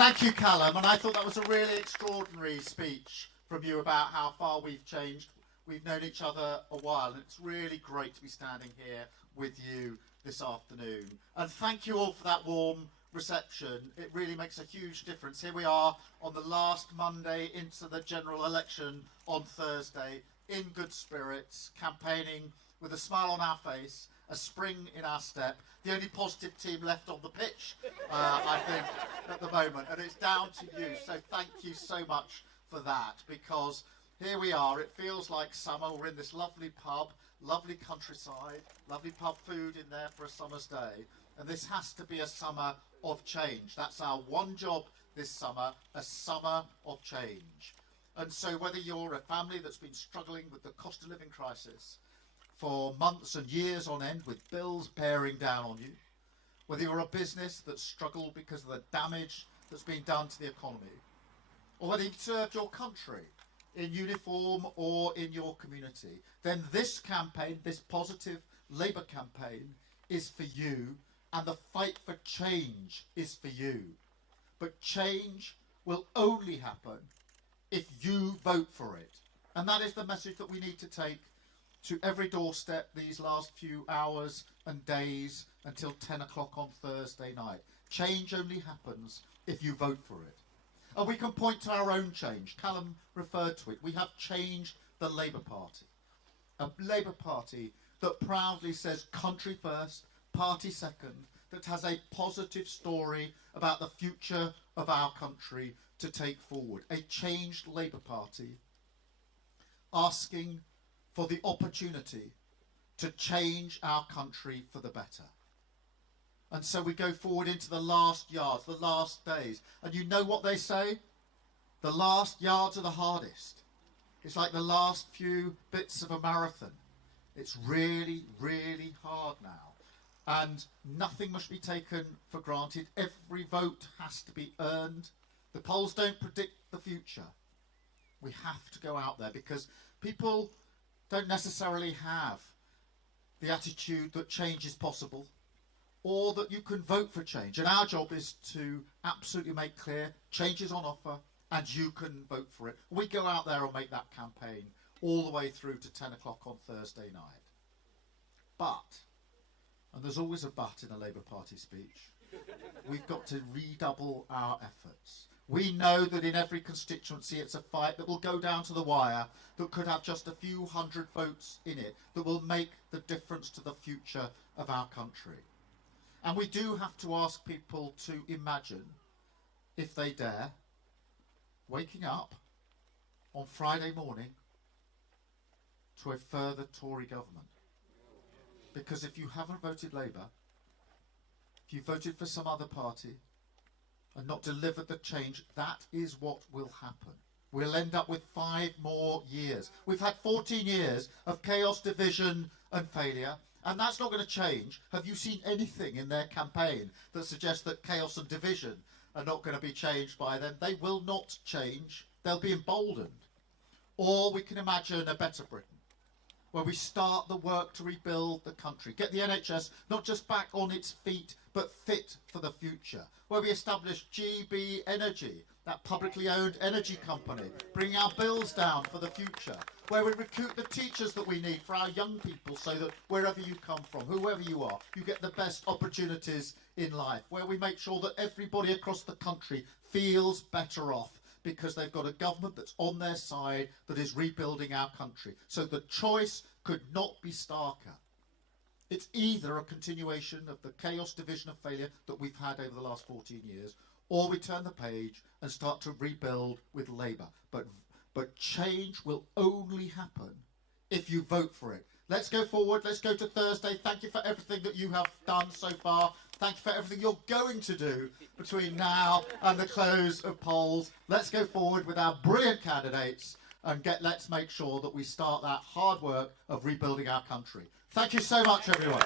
Thank you, Callum, and I thought that was a really extraordinary speech from you about how far we've changed. We've known each other a while, and it's really great to be standing here with you this afternoon. And thank you all for that warm reception. It really makes a huge difference. Here we are on the last Monday into the general election on Thursday, in good spirits, campaigning with a smile on our face, a spring in our step, the only positive team left on the pitch, I think, at the moment. And it's down to you, so thank you so much for that, because here we are, it feels like summer. We're in this lovely pub, lovely countryside, lovely pub food in there for a summer's day. And this has to be a summer of change. That's our one job this summer, a summer of change. And so whether you're a family that's been struggling with the cost of living crisis for months and years on end, with bills bearing down on you, whether you're a business that's struggled because of the damage that's been done to the economy, or whether you've served your country in uniform or in your community, then this campaign, this positive Labour campaign, is for you, and the fight for change is for you. But change will only happen if you vote for it. And that is the message that we need to take to every doorstep these last few hours and days until 10 o'clock on Thursday night. Change only happens if you vote for it. And we can point to our own change. Callum referred to it. We have changed the Labour Party. A Labour Party that proudly says country first, party second, that has a positive story about the future of our country to take forward. A changed Labour Party asking for the opportunity to change our country for the better. And so we go forward into the last yards, the last days. And you know what they say? The last yards are the hardest. It's like the last few bits of a marathon. It's really, really hard now. And nothing must be taken for granted. Every vote has to be earned. The polls don't predict the future. We have to go out there because people don't necessarily have the attitude that change is possible or that you can vote for change. And our job is to absolutely make clear change is on offer and you can vote for it. We go out there and make that campaign all the way through to 10 o'clock on Thursday night. But, and there's always a but in a Labour Party speech, we've got to redouble our efforts. We know that in every constituency it's a fight that will go down to the wire, that could have just a few hundred votes in it, that will make the difference to the future of our country. And we do have to ask people to imagine, if they dare, waking up on Friday morning to a further Tory government. Because if you haven't voted Labour, if you voted for some other party and not delivered the change, that is what will happen. We'll end up with 5 more years. We've had 14 years of chaos, division and failure, and that's not going to change. Have you seen anything in their campaign that suggests that chaos and division are not going to be changed by them? They will not change. They'll be emboldened. Or we can imagine a better Britain, where we start the work to rebuild the country, get the NHS not just back on its feet, but fit for the future, where we establish GB Energy, that publicly owned energy company, bringing our bills down for the future, where we recruit the teachers that we need for our young people so that wherever you come from, whoever you are, you get the best opportunities in life, where we make sure that everybody across the country feels better off because they've got a government that's on their side, that is rebuilding our country. So the choice could not be starker. It's either a continuation of the chaos, division and failure that we've had over the last 14 years, or we turn the page and start to rebuild with Labour. But change will only happen if you vote for it. Let's go forward. Let's go to Thursday. Thank you for everything that you have done so far. Thank you for everything you're going to do between now and the close of polls. Let's go forward with our brilliant candidates and let's make sure that we start that hard work of rebuilding our country. Thank you so much, everyone.